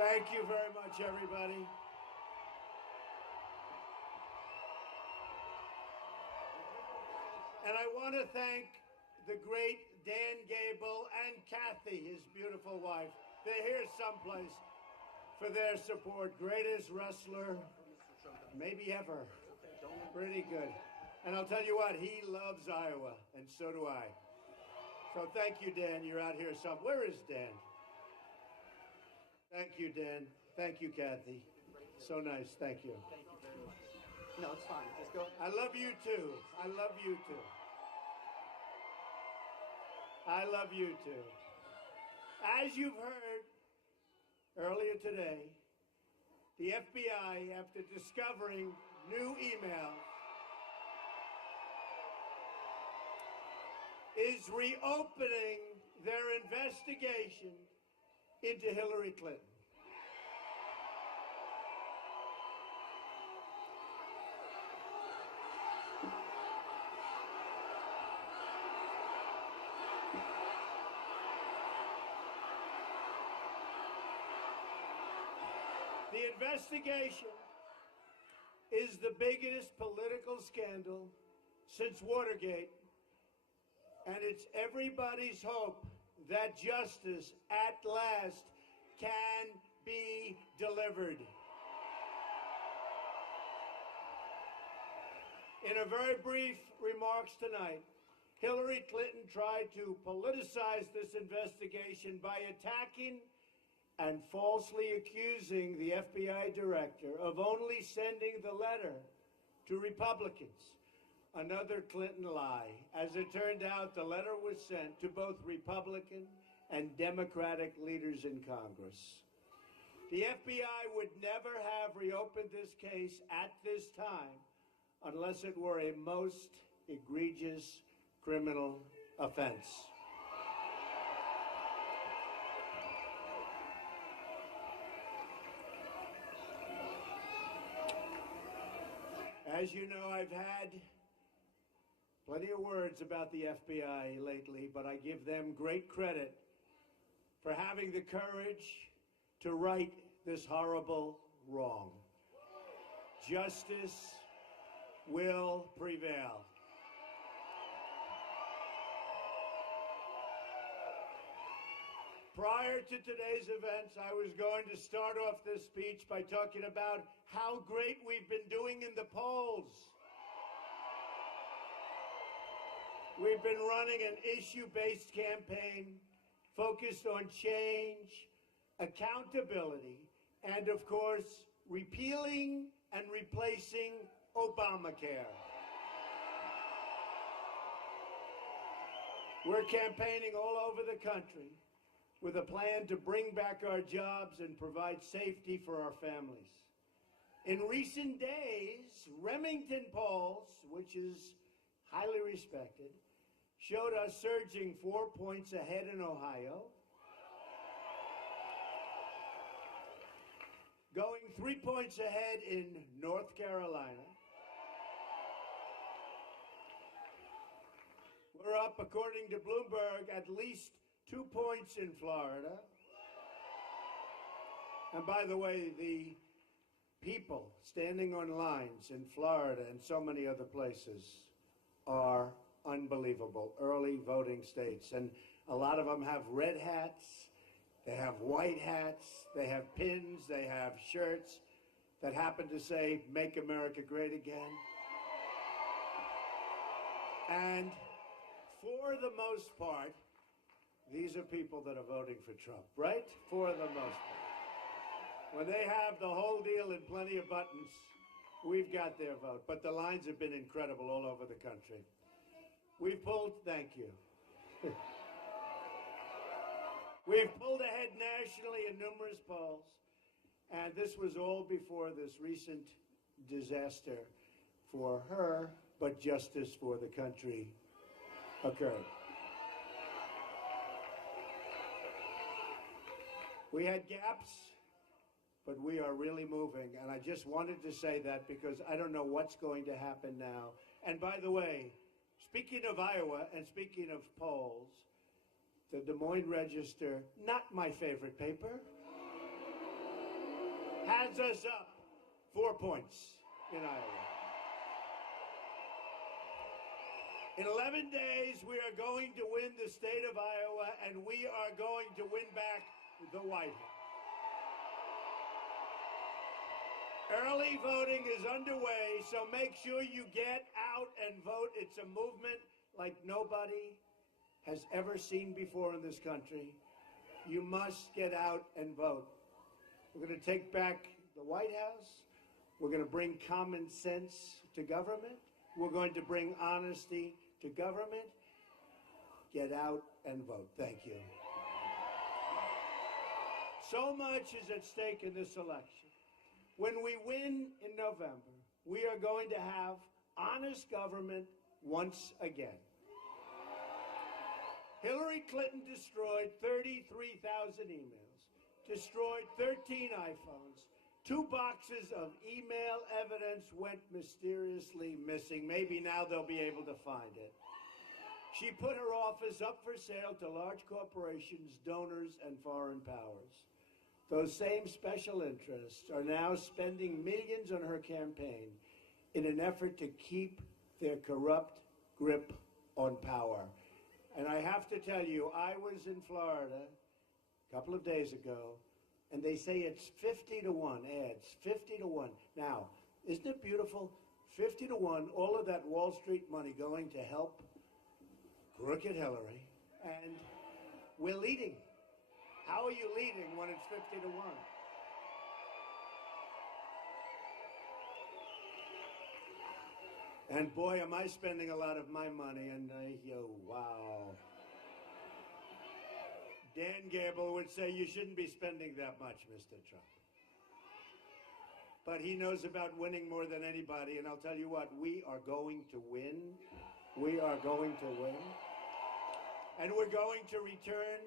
Thank you very much, everybody. And I want to thank the great Dan Gable and Kathy, his beautiful wife. They're here someplace for their support. Greatest wrestler maybe ever. Pretty good. And I'll tell you what, he loves Iowa, and so do I. So thank you, Dan. You're out here some. Where is Dan? Thank you, Dan. Thank you, Kathy. So nice. Thank you. Thank you very much. No, it's fine. Just go. I love you too. I love you too. I love you too. As you've heard earlier today, the FBI, after discovering new emails, is reopening their investigation into Hillary Clinton. The investigation is the biggest political scandal since Watergate, and it's everybody's hope that justice at last can be delivered. In a very brief remarks tonight, Hillary Clinton tried to politicize this investigation by attacking and falsely accusing the FBI director of only sending the letter to Republicans. Another Clinton lie. As it turned out, the letter was sent to both Republican and Democratic leaders in Congress. The FBI would never have reopened this case at this time unless it were a most egregious criminal offense. As you know, I've had plenty of words about the FBI lately, but I give them great credit for having the courage to right this horrible wrong. Justice will prevail. Prior to today's events, I was going to start off this speech by talking about how great we've been doing in the polls. We've been running an issue-based campaign focused on change, accountability, and, of course, repealing and replacing Obamacare. We're campaigning all over the country with a plan to bring back our jobs and provide safety for our families. In recent days, Remington polls, which is highly respected, showed us surging 4 points ahead in Ohio, going 3 points ahead in North Carolina. We're up, according to Bloomberg, at least 2 points in Florida. And by the way, the people standing on lines in Florida and so many other places are unbelievable. Early voting states. And a lot of them have red hats, they have white hats, they have pins, they have shirts that happen to say, "Make America Great Again." And for the most part, these are people that are voting for Trump, right? For the most part. When they have the whole deal and plenty of buttons, we've got their vote. But the lines have been incredible all over the country. We've pulled, thank you. We've pulled ahead nationally in numerous polls. And this was all before this recent disaster for her, but justice for the country occurred. We had gaps, but we are really moving. And I just wanted to say that because I don't know what's going to happen now. And by the way, speaking of Iowa and speaking of polls, the Des Moines Register, not my favorite paper, has us up 4 points in Iowa. In 11 days, we are going to win the state of Iowa, and we are going to win back the White House. Early voting is underway, so make sure you get out and vote. It's a movement like nobody has ever seen before in this country. You must get out and vote. We're going to take back the White House. We're going to bring common sense to government. We're going to bring honesty to government. Get out and vote. Thank you. So much is at stake in this election. When we win in November, we are going to have honest government once again. Hillary Clinton destroyed 33,000 emails, destroyed 13 iPhones, 2 boxes of email evidence went mysteriously missing. Maybe now they'll be able to find it. She put her office up for sale to large corporations, donors, and foreign powers. Those same special interests are now spending millions on her campaign in an effort to keep their corrupt grip on power. And I have to tell you, I was in Florida a couple of days ago, and they say it's 50 to 1 ads, 50 to 1. Now, isn't it beautiful? 50 to 1, all of that Wall Street money going to help crooked Hillary, and we're leading. How are you leading when it's 50 to 1? And boy, am I spending a lot of my money, and wow. Dan Gable would say you shouldn't be spending that much, Mr. Trump. But he knows about winning more than anybody, and I'll tell you what, we are going to win. We are going to win. And we're going to return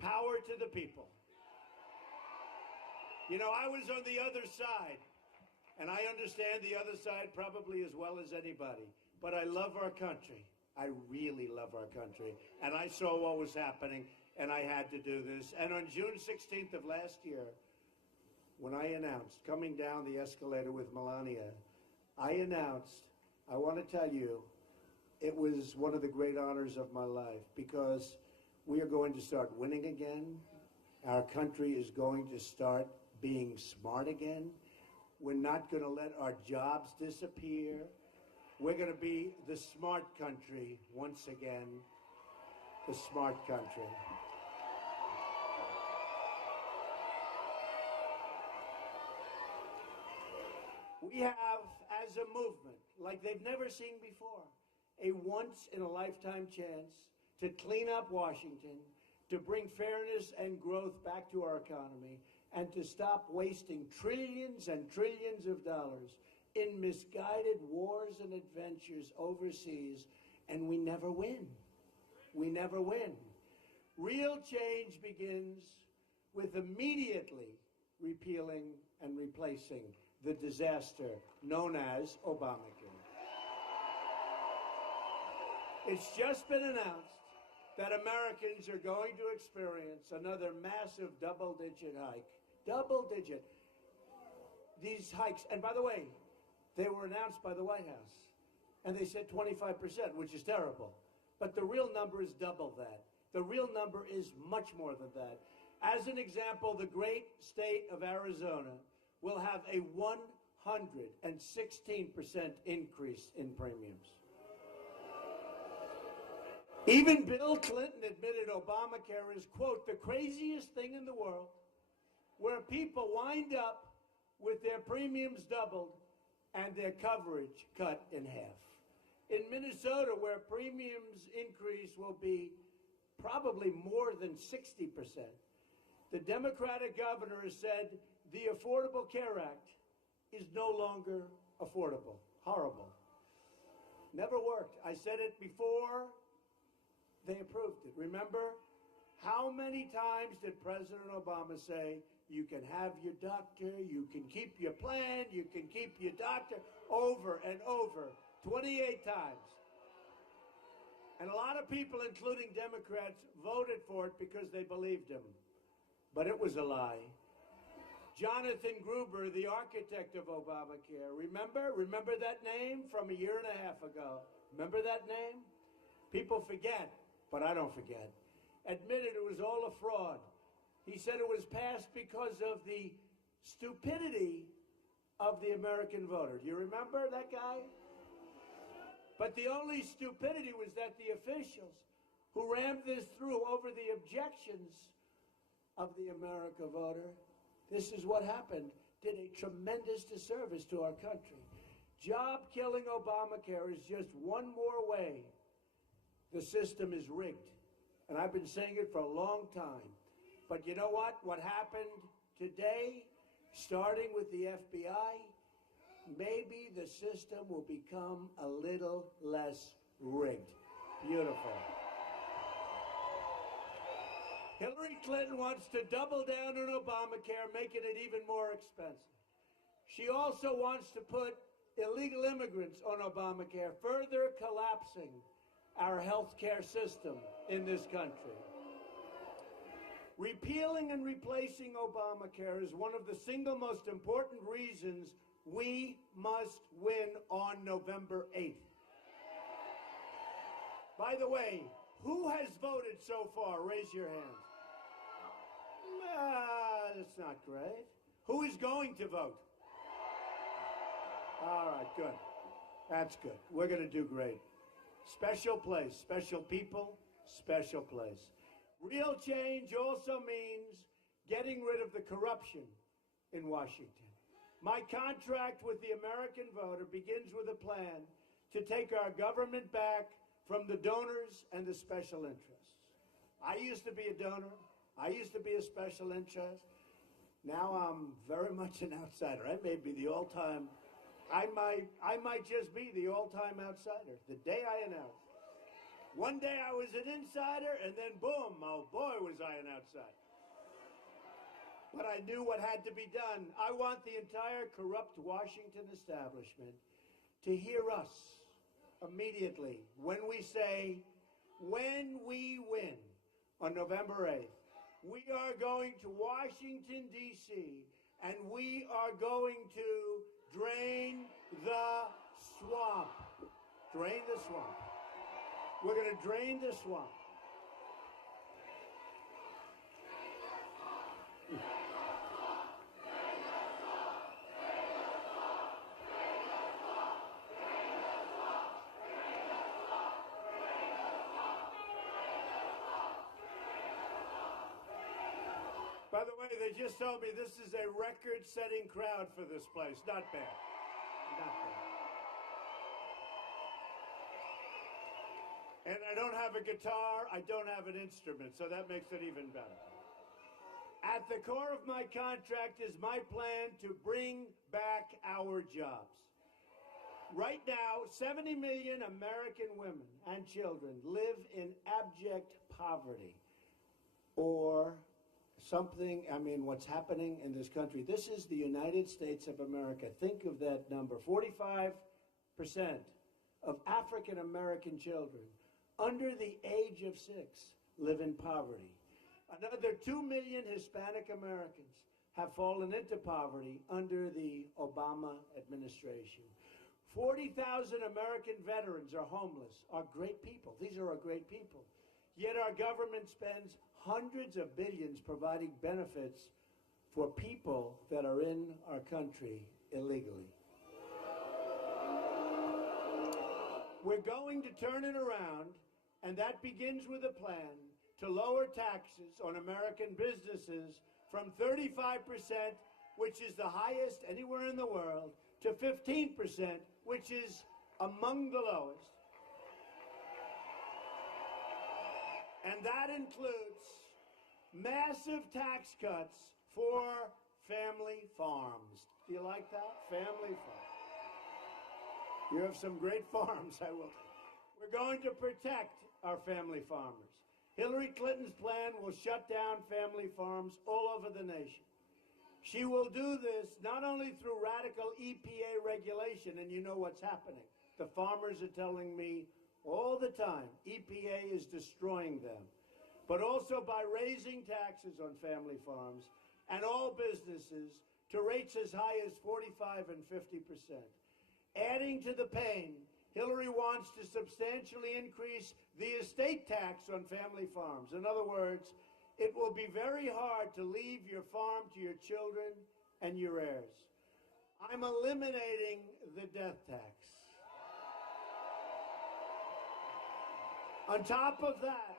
power to the people. You know, I was on the other side, and I understand the other side probably as well as anybody, but I love our country. I really love our country. And I saw what was happening, and I had to do this. And on June 16th of last year, when I announced, coming down the escalator with Melania, I announced, I want to tell you, it was one of the great honors of my life, because we are going to start winning again. Our country is going to start being smart again. We're not going to let our jobs disappear. We're going to be the smart country once again. The smart country. We have, as a movement, like they've never seen before, a once-in-a-lifetime chance to clean up Washington, to bring fairness and growth back to our economy, and to stop wasting trillions and trillions of dollars in misguided wars and adventures overseas, and we never win. We never win. Real change begins with immediately repealing and replacing the disaster known as Obamacare. It's just been announced that Americans are going to experience another massive double-digit hike. Double-digit. These hikes, and by the way, they were announced by the White House, and they said 25%, which is terrible. But the real number is double that. The real number is much more than that. As an example, the great state of Arizona will have a 116% increase in premiums. Even Bill Clinton admitted Obamacare is, quote, the craziest thing in the world, where people wind up with their premiums doubled and their coverage cut in half. In Minnesota, where premiums increase will be probably more than 60%, the Democratic governor has said the Affordable Care Act is no longer affordable. Horrible. Never worked. I said it before they approved it. Remember, how many times did President Obama say, you can have your doctor, you can keep your plan, you can keep your doctor, over and over, 28 times. And a lot of people, including Democrats, voted for it because they believed him. But it was a lie. Jonathan Gruber, the architect of Obamacare. Remember that name from a year and a half ago? Remember that name? People forget, but I don't forget. Admitted it was all a fraud. He said it was passed because of the stupidity of the American voter. Do you remember that guy? But the only stupidity was that the officials who rammed this through over the objections of the American voter, this is what happened, did a tremendous disservice to our country. Job-killing Obamacare is just one more way the system is rigged. And I've been saying it for a long time. But you know what? What happened today, starting with the FBI, maybe the system will become a little less rigged. Beautiful. Hillary Clinton wants to double down on Obamacare, making it even more expensive. She also wants to put illegal immigrants on Obamacare, further collapsing our health care system in this country. Repealing and replacing Obamacare is one of the single most important reasons we must win on November 8th. By the way, who has voted so far? Raise your hand. That's not great. Who is going to vote? All right, good. That's good. We're going to do great. Special place, special people, special place. Real change also means getting rid of the corruption in Washington. My contract with the American voter begins with a plan to take our government back from the donors and the special interests. I used to be a donor. I used to be a special interest. Now I'm very much an outsider. I may be the all-time, I might just be the all-time outsider the day I announce. One day I was an insider, and then boom, oh boy, was I an outsider. But I knew what had to be done. I want the entire corrupt Washington establishment to hear us immediately when we say, when we win on November 8th, we are going to Washington, D.C., and we are going to drain the swamp. Drain the swamp. We're going to drain the swamp. By the way, they just told me this is a record-setting crowd for this place. Not bad. Not bad. And I don't have a guitar, I don't have an instrument, so that makes it even better. At the core of my contract is my plan to bring back our jobs. Right now, 70 million American women and children live in abject poverty or something, what's happening in this country. This is the United States of America. Think of that number. 45% of African American children under the age of 6 live in poverty. Another 2 million Hispanic Americans have fallen into poverty under the Obama administration. 40,000 American veterans are homeless, are great people. These are our great people. Yet our government spends hundreds of billions providing benefits for people that are in our country illegally. We're going to turn it around, and that begins with a plan to lower taxes on American businesses from 35%, which is the highest anywhere in the world, to 15%, which is among the lowest. And that includes massive tax cuts for family farms. Do you like that? Family farms. You have some great farms, I will. We're going to protect our family farmers. Hillary Clinton's plan will shut down family farms all over the nation. She will do this not only through radical EPA regulation, and you know what's happening. The farmers are telling me all the time, EPA is destroying them. But also by raising taxes on family farms, and all businesses to rates as high as 45 and 50%. Adding to the pain, Hillary wants to substantially increase the estate tax on family farms. In other words, it will be very hard to leave your farm to your children and your heirs. I'm eliminating the death tax. On top of that,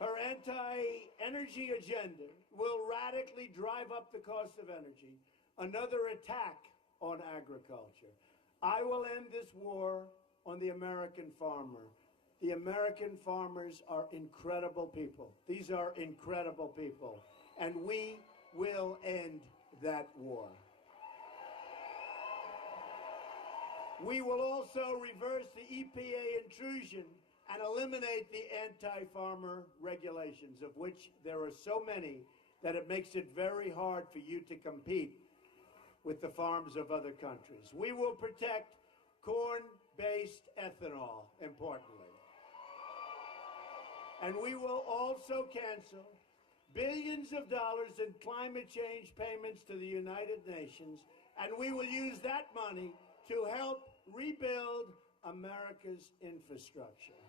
her anti-energy agenda will radically drive up the cost of energy, another attack on agriculture. I will end this war on the American farmer. The American farmers are incredible people. These are incredible people. And we will end that war. We will also reverse the EPA intrusion and eliminate the anti-farmer regulations, of which there are so many that it makes it very hard for you to compete with the farms of other countries. We will protect corn-based ethanol, importantly. And we will also cancel billions of dollars in climate change payments to the United Nations, and we will use that money to help rebuild America's infrastructure.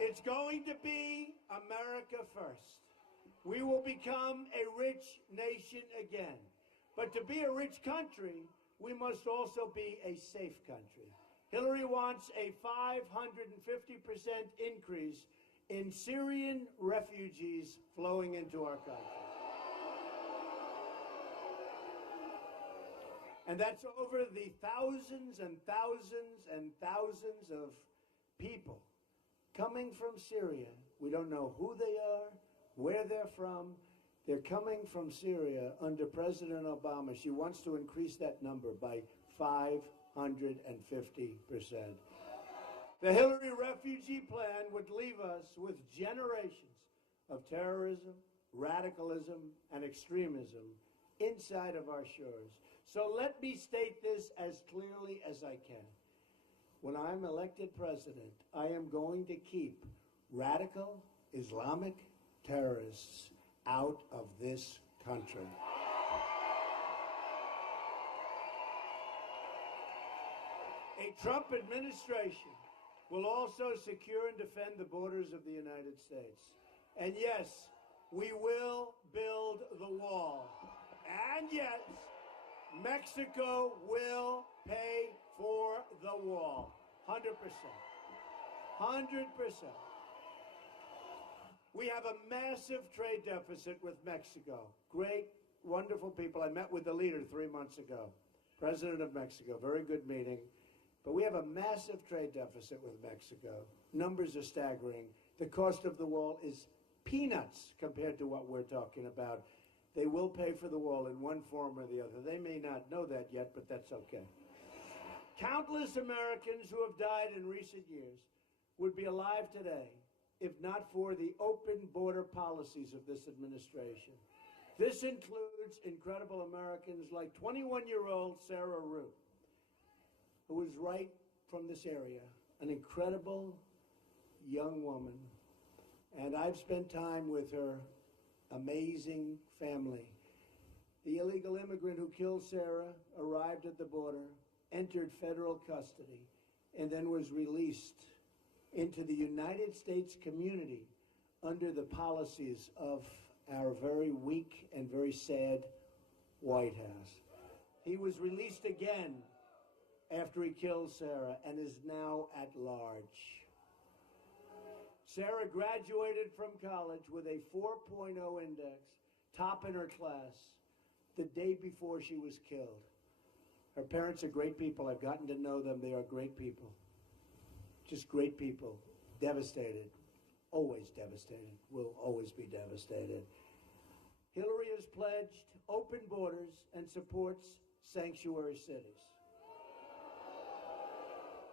It's going to be America first. We will become a rich nation again. But to be a rich country, we must also be a safe country. Hillary wants a 550% increase in Syrian refugees flowing into our country. And that's over the thousands and thousands and thousands of people coming from Syria. We don't know who they are, where they're from. They're coming from Syria under President Obama. She wants to increase that number by 550%. The Hillary refugee plan would leave us with generations of terrorism, radicalism, and extremism inside of our shores. So let me state this as clearly as I can. When I'm elected president, I am going to keep radical Islamic terrorists out of this country. A Trump administration will also secure and defend the borders of the United States. And yes, we will build the wall. And yes, Mexico will pay for the wall. 100%. 100%. We have a massive trade deficit with Mexico. Great, wonderful people. I met with the leader 3 months ago, President of Mexico. Very good meeting. But we have a massive trade deficit with Mexico. Numbers are staggering. The cost of the wall is peanuts compared to what we're talking about. They will pay for the wall in one form or the other. They may not know that yet, but that's okay. Countless Americans who have died in recent years would be alive today if not for the open border policies of this administration. This includes incredible Americans like 21-year-old Sarah Rue, who is right from this area, an incredible young woman. And I've spent time with her amazing family. The illegal immigrant who killed Sarah arrived at the border, entered federal custody, and then was released into the United States community under the policies of our very weak and very sad White House. He was released again after he killed Sarah and is now at large. Sarah graduated from college with a 4.0 index, top in her class, the day before she was killed. Her parents are great people. I've gotten to know them. They are great people. Just great people. Devastated. Always devastated. Will always be devastated. Hillary has pledged open borders and supports sanctuary cities.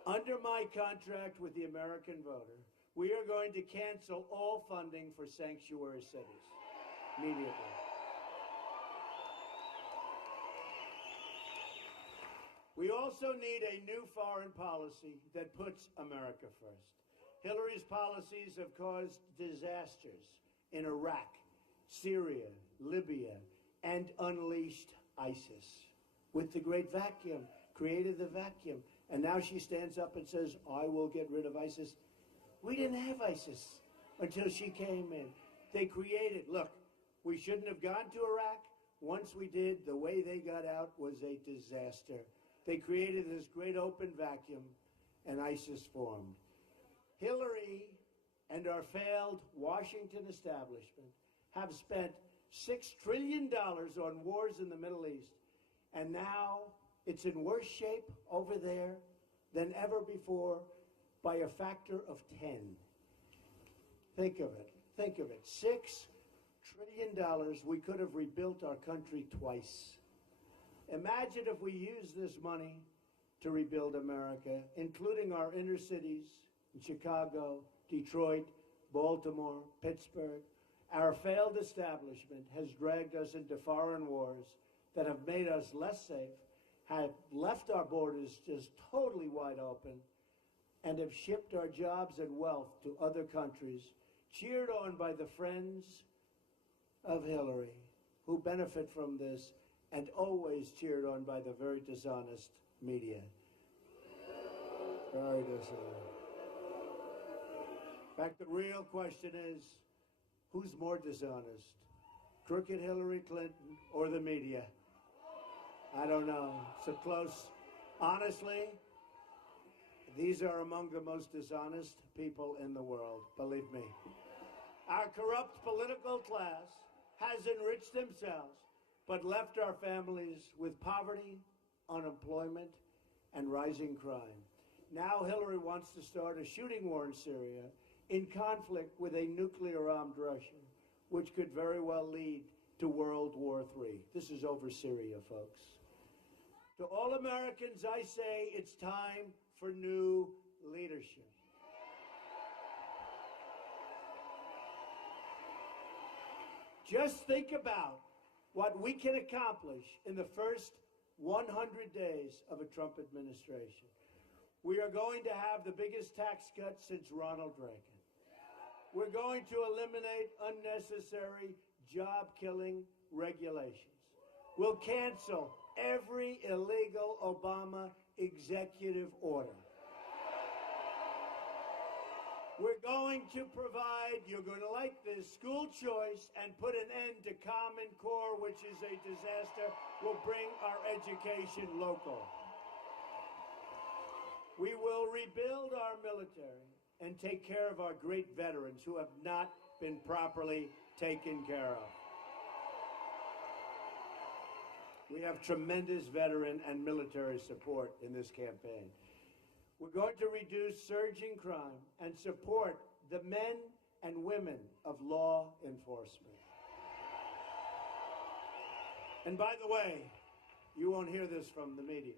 Under my contract with the American voter, we are going to cancel all funding for sanctuary cities immediately. We also need a new foreign policy that puts America first. Hillary's policies have caused disasters in Iraq, Syria, Libya, and unleashed ISIS with the great vacuum, created the vacuum. And now she stands up and says, I will get rid of ISIS. We didn't have ISIS until she came in. They created, look, we shouldn't have gone to Iraq. Once we did, the way they got out was a disaster. They created this great open vacuum, and ISIS formed. Hillary and our failed Washington establishment have spent $6 trillion on wars in the Middle East, and now it's in worse shape over there than ever before by a factor of 10. Think of it. Think of it. $6 trillion, we could have rebuilt our country twice. Imagine if we used this money to rebuild America, including our inner cities in Chicago, Detroit, Baltimore, Pittsburgh. Our failed establishment has dragged us into foreign wars that have made us less safe, have left our borders just totally wide open, and have shipped our jobs and wealth to other countries, cheered on by the friends of Hillary, who benefit from this, and always cheered on by the very dishonest media. Very dishonest. In fact, the real question is, who's more dishonest? Crooked Hillary Clinton or the media? I don't know. So close. Honestly, these are among the most dishonest people in the world, believe me. Our corrupt political class has enriched themselves, but left our families with poverty, unemployment, and rising crime. Now Hillary wants to start a shooting war in Syria in conflict with a nuclear-armed Russia, which could very well lead to World War III. This is over Syria, folks. To all Americans, I say it's time for new leadership. Just think about what we can accomplish in the first 100 days of a Trump administration. We are going to have the biggest tax cut since Ronald Reagan. We're going to eliminate unnecessary job-killing regulations. We'll cancel every illegal Obama executive order. We're going to provide, you're going to like this, school choice and put an end to Common Core, which is a disaster. We'll bring our education local. We will rebuild our military and take care of our great veterans who have not been properly taken care of. We have tremendous veteran and military support in this campaign. We're going to reduce surging crime and support the men and women of law enforcement. And by the way, you won't hear this from the media.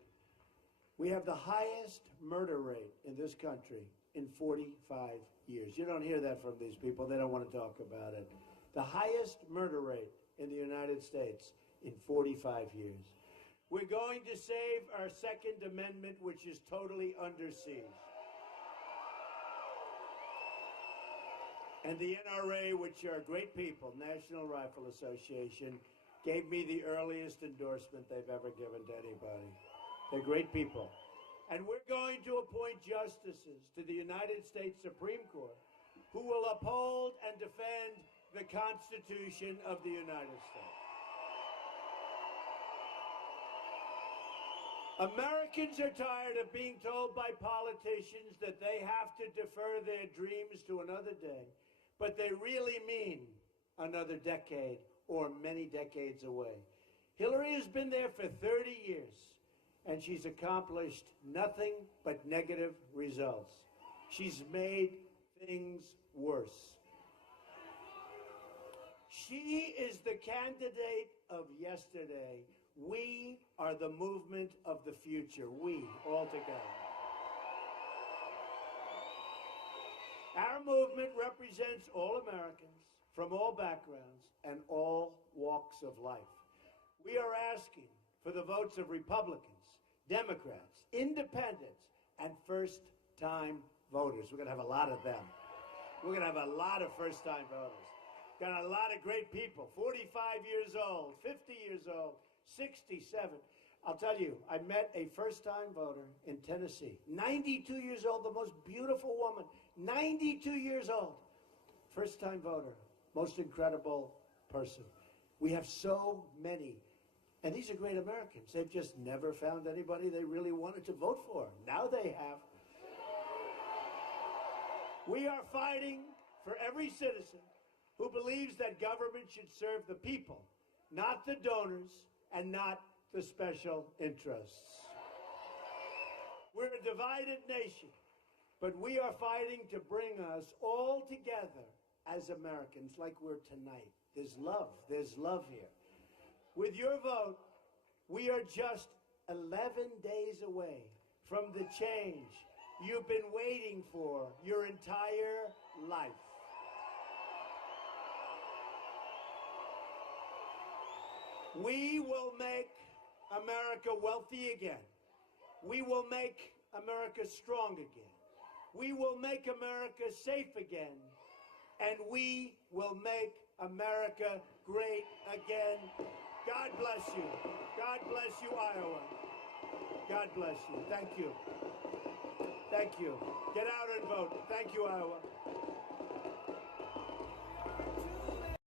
We have the highest murder rate in this country in 45 years. You don't hear that from these people. They don't want to talk about it. The highest murder rate in the United States in 45 years. We're going to save our Second Amendment, which is totally under siege. And the NRA, which are great people, National Rifle Association, gave me the earliest endorsement they've ever given to anybody. They're great people. And we're going to appoint justices to the United States Supreme Court who will uphold and defend the Constitution of the United States. Americans are tired of being told by politicians that they have to defer their dreams to another day, but they really mean another decade or many decades away. Hillary has been there for 30 years, and she's accomplished nothing but negative results. She's made things worse. She is the candidate of yesterday. We are the movement of the future. We, all together. Our movement represents all Americans from all backgrounds and all walks of life. We are asking for the votes of Republicans, Democrats, Independents, and first-time voters. We're going to have a lot of them. We're going to have a lot of first-time voters. Got a lot of great people, 45 years old, 50 years old, 67. I'll tell you, I met a first-time voter in Tennessee, 92 years old, the most beautiful woman, 92 years old. First-time voter, most incredible person. We have so many, and these are great Americans. They've just never found anybody they really wanted to vote for. Now they have. We are fighting for every citizen who believes that government should serve the people, not the donors and not the special interests. We're a divided nation, but we are fighting to bring us all together as Americans like we're tonight. There's love here. With your vote, we are just 11 days away from the change you've been waiting for your entire life. We will make America wealthy again. We will make America strong again. We will make America safe again. And we will make America great again. God bless you. God bless you, Iowa. God bless you. Thank you. Thank you. Get out and vote. Thank you, Iowa.